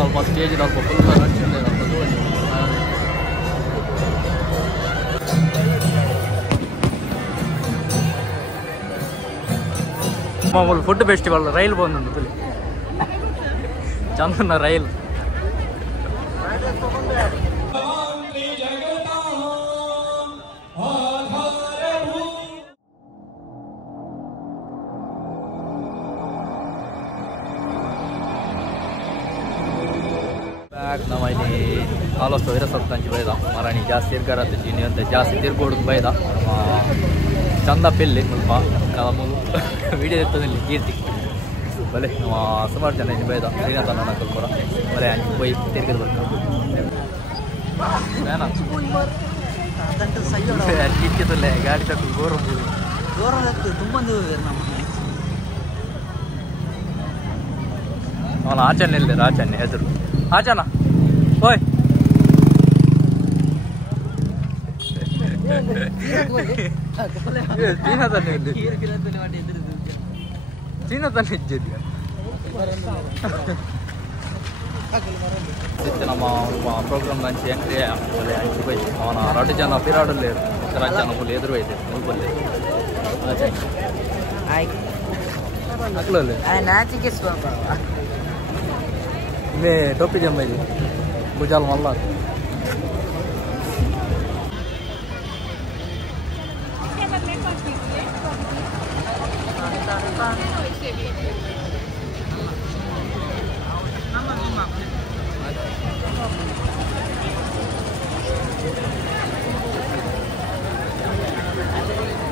ಸ್ವಲ್ಪ ಸ್ಟೇಜ್ ಸ್ವಲ್ಪ full rush ಇದೆ ಮಾಮೂಲು ಫುಡ್ ಫೆಸ್ಟಿವಲ್ ರೈಲ್ ಬಂದು ತುಲಿ ಚಂದನ ರೈಲ್ ನಮ್ಮಲ್ಲಿ ಆಲೋಸ್ ವಿರಸತ್ತಂಚು ಬೈದ ಮರಣಿ ಜಾಸ್ತಿ ತಿರ್ಗಾರತ್ತೆ ಚೀನಿ ಅಂತ ಜಾಸ್ತಿ ತಿರ್ಗೋಡಕ್ಕೆ ಬೈದ ಚಂದ ಪೆಲ್ಲಿ ಸ್ವಲ್ಪ ಕಲಮೂಲು ವಿಡಿಯೋ ಇರ್ತದಲ್ಲಿ ಕೀರ್ತಿ ಬಲೆ ನಮ್ಮ ಸುಮಾರು ಜನ ಇಲ್ಲಿ ಬೈದ ಶ್ರೀನಾಥ ನನ್ನ ಕಲ್ಪುರ ಬಲೆ ಹಂಗೆ ಬೈ ತಿರ್ಗದು ಬರ್ತಾರೆ ಇಕ್ಕಿದಲ್ಲೇ ಗಾಡಿ ತಗೊಂಡು ಗೋರ ತುಂಬ ಅವನ ಆಚರಣೆ ಇಲ್ಲದೆ ರಾಚನೆ ಎದುರು ಆಚನ ಓಯ್ ಚೀನಾ ತಾನೆ ಇದ್ದಿದ್ಯಾ ನಮ್ಮ ಪ್ರೋಗ್ರಾಮ್ ಹಂಚಿ ಎಂಟ್ರಿ ಹಂಚಿ ಬೈ ಅವನ 2 ಜನ ಪಿರಾಡಲ್ಲೇ ರಾಜನ ಫುಲ್ ಎದುರು ಐತೆ ಮುಲ್ಬಲ್ಲಿ ಮಕ್ಕಳಲ್ಲಿ ಮೇ ಟೋಪಿ ಜಮ್ಮ ಇದೆ ಭುಜಾಲ್ ಮಲ್ಲ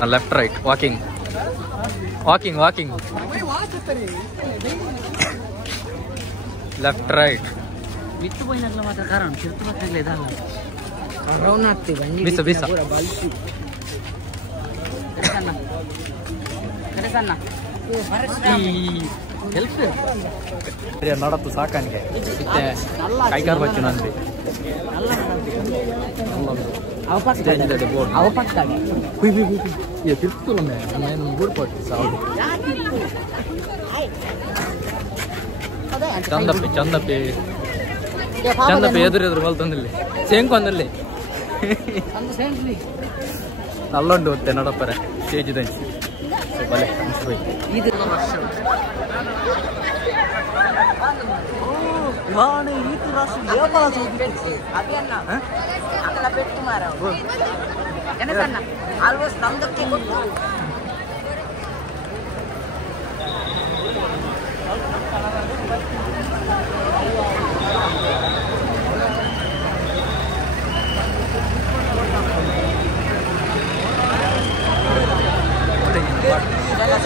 left right walking left right ಬಿಟ್ಟು ಬೈನಲ್ಲ ಮಾತ್ರ ಕಾರಣ ತಿರ್ತು ಬತ್ತಲೇ ಇದಲ್ಲ ರೌಂಡ್ ಆಗ್ತಿ ಬಂಡಿ ಬಿಸ ಪೂರ ಬಾಲ್ಸಿ ಕರೆ ಸಣ್ಣ ಹೆಲ್ಪ್ ನಡತ್ತು ಸಾಕಾಣಿಕೆ ಮತ್ತೆ ಕೈಗಾರ ಬಚ್ಚು ನಂದಿ ಚಂದಪ್ಪಿ ಎದುರು ಬಲ್ತಂದಲ್ಲಿ ಸೇಂಕು ಅಂದಲ್ಲಿ ನಲ್ಲೊಂಡು ಹೊತ್ತೆ ನಡಪ್ಪರೆ ಸ್ಟೇಜ್ ದಂಚಿ ಬಲೆ పెట్టు మారావు ఆల్మోస్ట్ నమ్మదಕ್ಕೆ ಕೊಟ್ಟು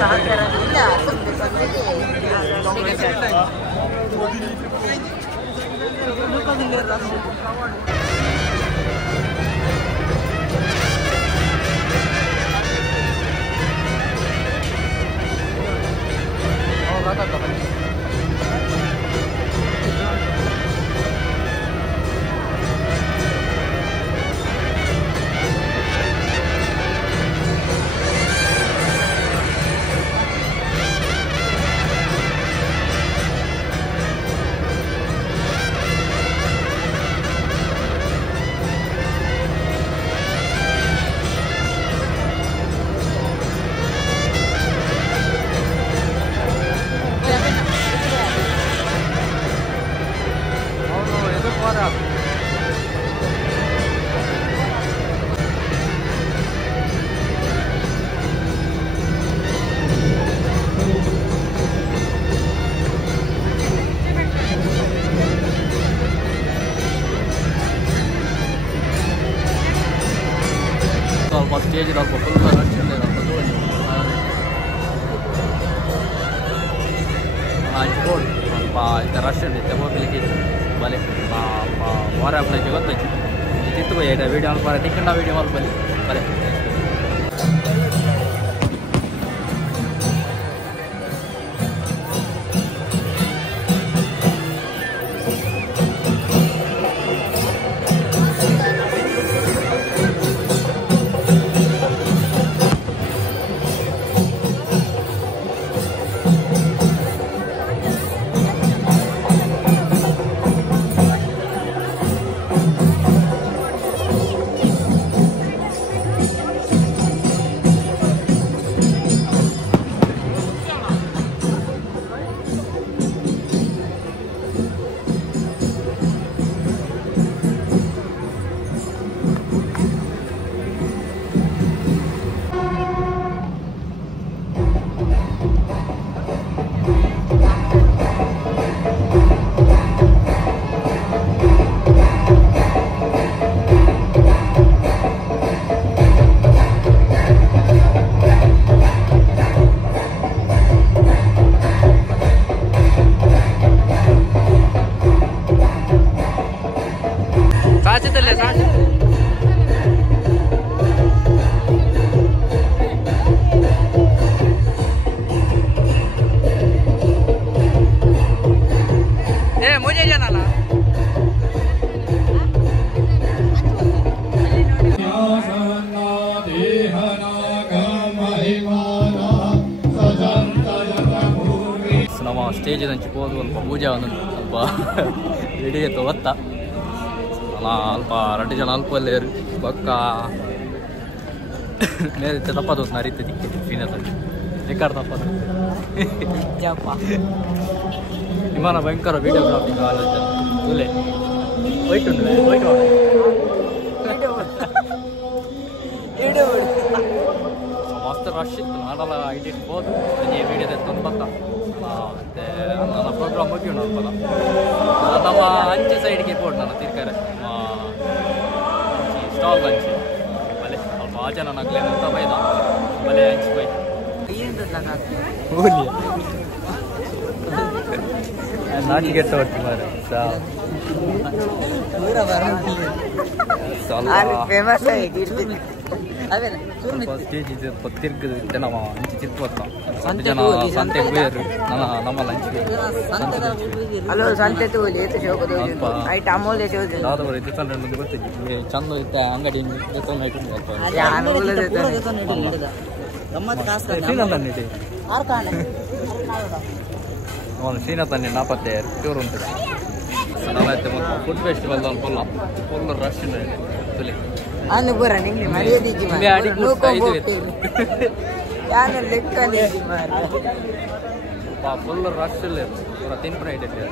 ಸಹಕಾರದಿಂದ ಸ್ವಲ್ಪ ಸ್ಟೇಜ್ ಸ್ವಲ್ಪ ಫುಲ್ ರಶ್ ಇದೆ ಹಂಚ್ಕೊಂಡು ಸ್ವಲ್ಪ ರಶ್ ಇದೆ ಹೋಗ್ಲಿಕ್ಕೆ ಬಲೆ ವಾರ ಅಪ್ಲೈಗೆ ಗೊತ್ತಾಯ್ತು ಇತ್ತು ಬೈ ವೀಡಿಯೋ ಅಲ್ಲಿ ಬರ ಟಿಕೆಟ್ ವೀಡಿಯೋ ಅಲ್ಲಿ ಬಲಿ ಬಲೆ ಸಾಚಿತಲ್ಲೇ ಸಾಚಿ मुझे जाना ला ನಮ್ಮ ಸ್ಟೇಜ್ ಹಂಚಿಬೋದು ಸ್ವಲ್ಪ ಪೂಜೆ ಒಂದೊಂದು ಸ್ವಲ್ಪ ರೆಡಿ ಆಯ್ತು ಗೊತ್ತ ಅಲ್ಪ 2 ಜನ ಅಲ್ಪಲ್ಲೇ ಪಕ್ಕ ಮೇಲೆ ತಪ್ಪದು ನರೀತೆ ದಿಕ್ಕೆ ಫೀನಸ್ ರೆಕಾರ್ಡ್ ತಪ್ಪದು ವಿಮಾನ ಭಯಂಕರ ವಿಡಿಯೋಗ್ರಾಫಿ ಕಾಲೇಜ್ ತುಲೆ ವೈಟ್ ಉಂಟು ವೈಟ್ ಮಸ್ತ್ ರಶ್ ಇತ್ತು ನಾಡಲ್ಲ ಇಟ್ಟಿರ್ಬೋದು ವಿಡಿಯೋದ ತಂಬತ್ತ ಮತ್ತೆ ನನ್ನ ಪ್ರೋಗ್ರಾಮ್ ಮುಗಿ ನೋಡ್ಬೋದ ನಮ್ಮ ಅಂಚೆ ಸೈಡ್ಗೆ ಕೊಡು ನಾನು ತಿರ್ಕಾರೆ ಸ್ಟಾಲ್ ಅಂಚೆ ಬಲೆ ಸ್ವಲ್ಪ ಆಚೆ ನಗ್ಲೆ ಅಂತ ಬೈದ ಬಲೆ ಹಂಚಿ ಬೈ ನಾಚಿಗೆಟ್ಟ ಹೊಟ್ಟು ಮಾರೆ ಸ್ಟೇಜ್ ಸ್ವಲ್ಪ ತಿರ್ಗದ ನಾವು ಹಂಚಿ ತಿರ್ಕೋತ ಜನ ಸಂತೆಗೆ ಹೋಯರು ನಮ್ಮ ಲಂಚ್ಗೆ ಯಾವ್ದವರು ಎತ್ತಂದ್ರೆ ಮುಂದೆ ಗೊತ್ತಿದ್ವಿ ಚಂದ ಇತ್ತ ಅಂಗಡಿ ಶ್ರೀನಾಥನ್ನಿ ನಾಪತ್ತೆ ಪ್ಯೂರ್ ಉಂಟು ನಾವೈತೆ ಮತ್ತು food festival full full rush ತುಲಿ ಫುಲ್ ರಶ್ ಇಲ್ಲ ಪೂರ ತಿನ್ಪುನ ಇಟ್ಟಿದ್ದೆ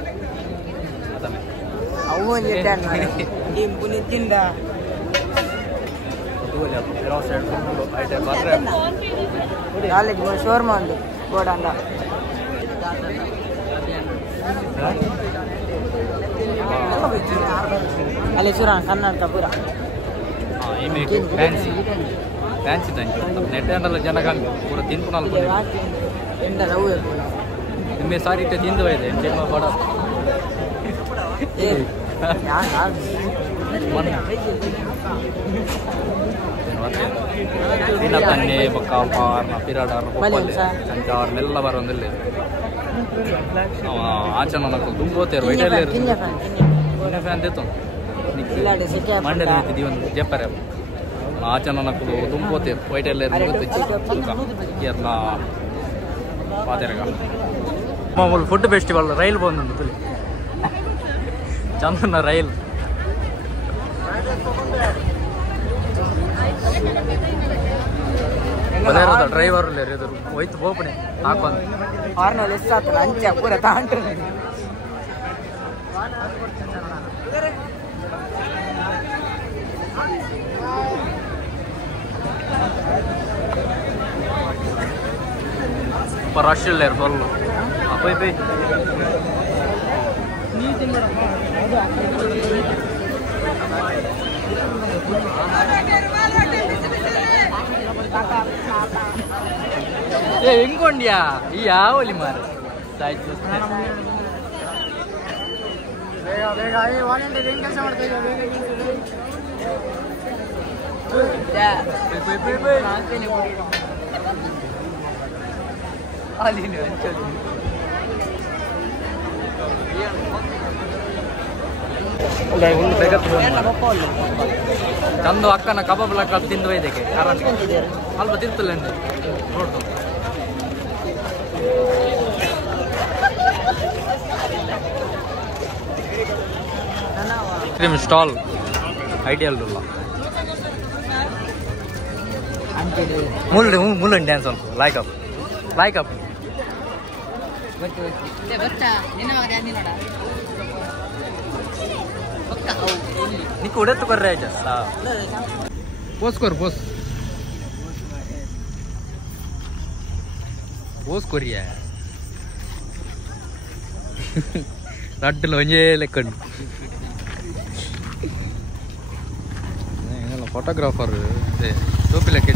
ಶೋರ್ಮಾ ಉಂಟು ಗೋಡಂದ ಅಲ್ಲಿ ಚೂರ ಕನ್ನಡ ಪೂರ ಫ್ಯಾನ್ಸಿ ಫ್ಯಾನ್ಸಿ ತಂಚು ನೆಟ್ ಅಂಡಲ್ಲ ಜನಗಂಗ ಪೂರ ತಿನ್ಪುನಲ್ ನಿಮ್ಮೆ ಸಾರಿ ಇಟ್ಟೆ ತಿಂದು ಇದೆ ಎಂಟೆಮ್ಮ ಬಡ ತನ್ನೆ ಬಕ್ಕ ಪಾರ್ನ ಪಿರಾಡಾರ್ ಸಂಚಾರ್ನೆಲ್ಲ ಬರೋದಿಲ್ಲ ಆಚೆ ನನಗೆ ತುಂಬೋತೇರು ವೈಟಲ್ಲೇ ಇನ್ನೇ ಫ್ಯಾನ್ ತೆತ್ತು ಮಂಡ್ಯ ರೀತಿ ಒಂದು ಜಪ್ಪರೆ ಆಚೆ ನನಗೆ ತುಂಬೋತೇರು ವೈಟಲ್ಲೇ ಎಲ್ಲ ಪಾತೆರಗ ಮಾಮೂಲು ಫುಡ್ ಫೆಸ್ಟಿವಲ್ ರೈಲ್ ಬಂದು ತುಲಿ ಚಂದನ ರೈಲ್ ಡ್ರೈವರ್ ಎದುರು ಹೋಯ್ತು ಹೋಗ್ಬಿಡಿ ಹಾಕೊಂಡ್ ಆರ್ನೋಲ್ ಎಷ್ಟಾಗ್ತಲ್ಲ ಅಂಚೆ ಪೂರ ತಾಂಡ್ರೆ ರಶ್ ಇಲ್ಲ ಫುಲ್ ಪೈ ಪೈ ಹೆಂಗೊಂಡ್ಯಾ ಈ ಯಾವಲಿ ಮಾರ ಸಾಯ್ತು ಕೆಲಸ ಮಾಡ್ತಾ ಚಂದು ಅಕ್ಕನ ಕಬಾಬ್ ಲಕ್ಕ ತಿಂದು ಇದಕ್ಕೆ ಕಾರಣಿಗೆ ಅಲ್ಪ ತಿಂತಲ್ಲ ನೋಡ್ತು ಕ್ರೀಮ್ ಸ್ಟಾಲ್ ಐಡಿಯಲ್ ಮೂಲನ್ ಡ್ಯಾನ್ಸ್ ಅಲ್ಪ ಲೈಕ್ ಅಪ್ ನಿಕ್ಕ ಉಡತ್ತು ಕೊರ್ರೆ ಬೋಸ್ ಕೊರಿಯ ರಡ್ಡಲು ಒಂಜೇ ಲೆಕ್ಕಂಡು ಫೋಟೋಗ್ರಾಫರ್ ಟೋಪಿ ಲೆಕ್ಕ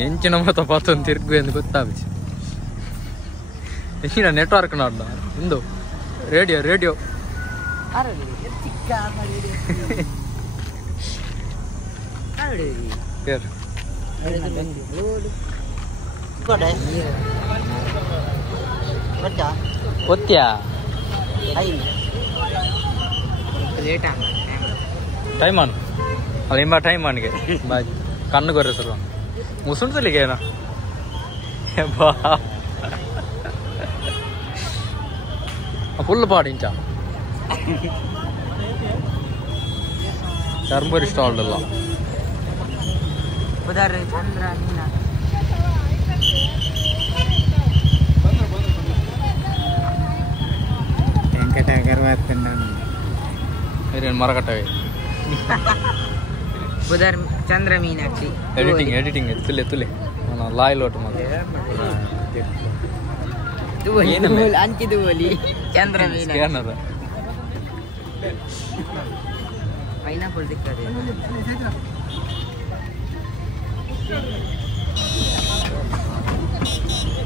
ಎಂಚಿನ ಮಾತ ಪಾತೊಂದು ತಿರ್ಗು ಎಂದು ಗೊತ್ತಾಗ್ಬಿಚ್ಚು ನೆಟ್ವರ್ಕ್ ನಾಡ್ದ ಇಂದು ರೇಡಿಯೋ ಒತ್ತ್ಯಾ ಟೈಮ್ ಆನ್ ಅದು ಎಂಬ ಟೈಮ್ ಆನ್ಗೆ ಬಾಯ್ ಕಣ್ಣು ಗೊರ್ರೆ ಸರ್ ಮುಸುಂಡ್ಸಲಿಗೇನ ಫುಲ್ ಪಾಡಿಂಚ ಚರ್ಮೂರಿ ಸ್ಟಾಲ್ ಎಲ್ಲ ಮರಕಟ್ಟವೆ ಚಂದ್ರ ಮೀನಾಕ್ಷಿ ಎಡಿಟಿಂಗ್ ತುಲೆ ತುಲೆ ಲಾಯ್ ಲೋಟ್ ಅಂಚಿದು ಬೋಲಿ ಚಂದ್ರ ಮೀನ ಸ್ಕ್ಯಾನರ್ ಪೈನಾಪಲ್ ಸಿಕ್ಕದೆ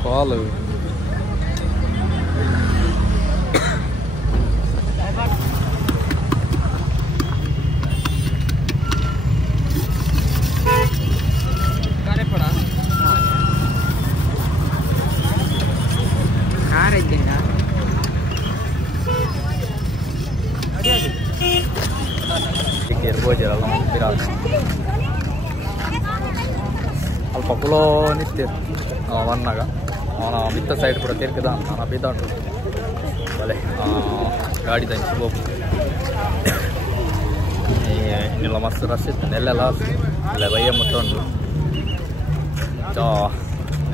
ಕಾಲು ಇರ್ಬೋದಿರಲ್ಲ ಅಲ್ಪ ಕುಲೋ ನಿತ್ಯ ವನ್ನಾಗ ಅವನ ಮಿತ್ತ ಸೈಡ್ ಕೂಡ ತಿರ್ಗಿದ ಅವನ ಬೀದ ಉಂಟು ಬಲೆ ಗಾಡಿ ತಂಚಿ ಹೋಗು ಇನ್ನೆಲ್ಲ ಮಸ್ತ್ ರಶ್ ಇತ್ತು ಎಲ್ಲೆಲ್ಲ ಅಲ್ಲೇ ಬಯ್ಯ ಮುತ್ತ ಉಂಟು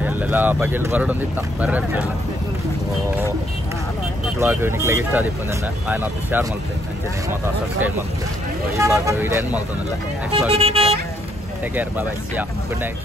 ಎಲ್ಲೆಲ್ಲ ಬಗೆಲ್ ಬರಡೊಂದಿತ್ತ ಬರ್ರೆ ಈ ಬ್ಲಾಗ್ ನಿಕ್ಲಿಗೆ ಇಷ್ಟ ಆದಿತ್ತು ನನ್ನ ಆಯ್ನ ಶೇರ್ ಮಾಡ್ತೇನೆ ಅಂಚನೆ ಮತ್ತು ಸಬ್ಸ್ಕ್ರೈಬ್ ಮಾಡ್ತೇನೆ ಈ ಬ್ಲಾಗ್ ಇದು ಎಂಡ್ ಮಾಡ್ತಾನಲ್ಲ next blog take care bye good night.